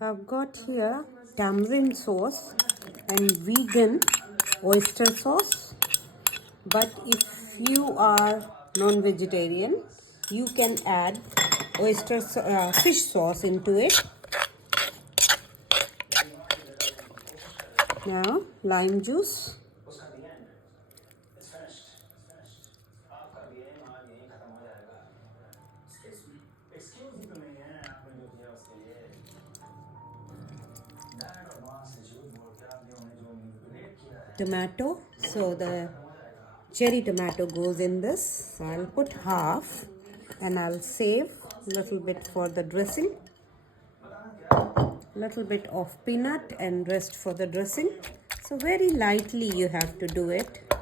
I've got here tamarind sauce and vegan oyster sauce. But if you are non-vegetarian, you can add fish sauce into it. Now, lime juice. Tomato. So the cherry tomato goes in this. So I'll put half and I'll save a little bit for the dressing. Little bit of peanut and rest for the dressing. So very lightly you have to do it.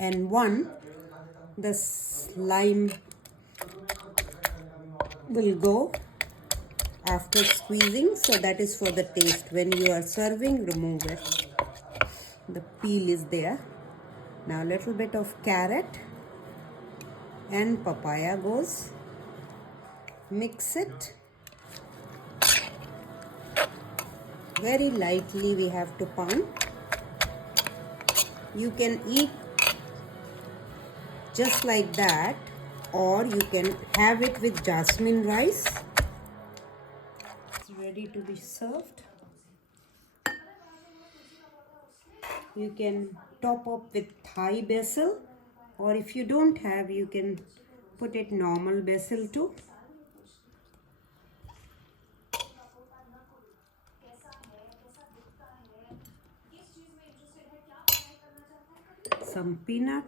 And this lime will go after squeezing, so that is for the taste. When you are serving, remove it. The peel is there. Now a little bit of carrot and papaya goes. Mix it. Very lightly we have to pound. You can eat just like that, or you can have it with jasmine rice. It's ready to be served. You can top up with Thai basil, or if you don't have, you can put it normal basil too. Some peanut.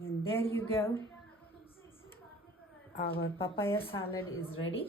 And there you go. Our papaya salad is ready.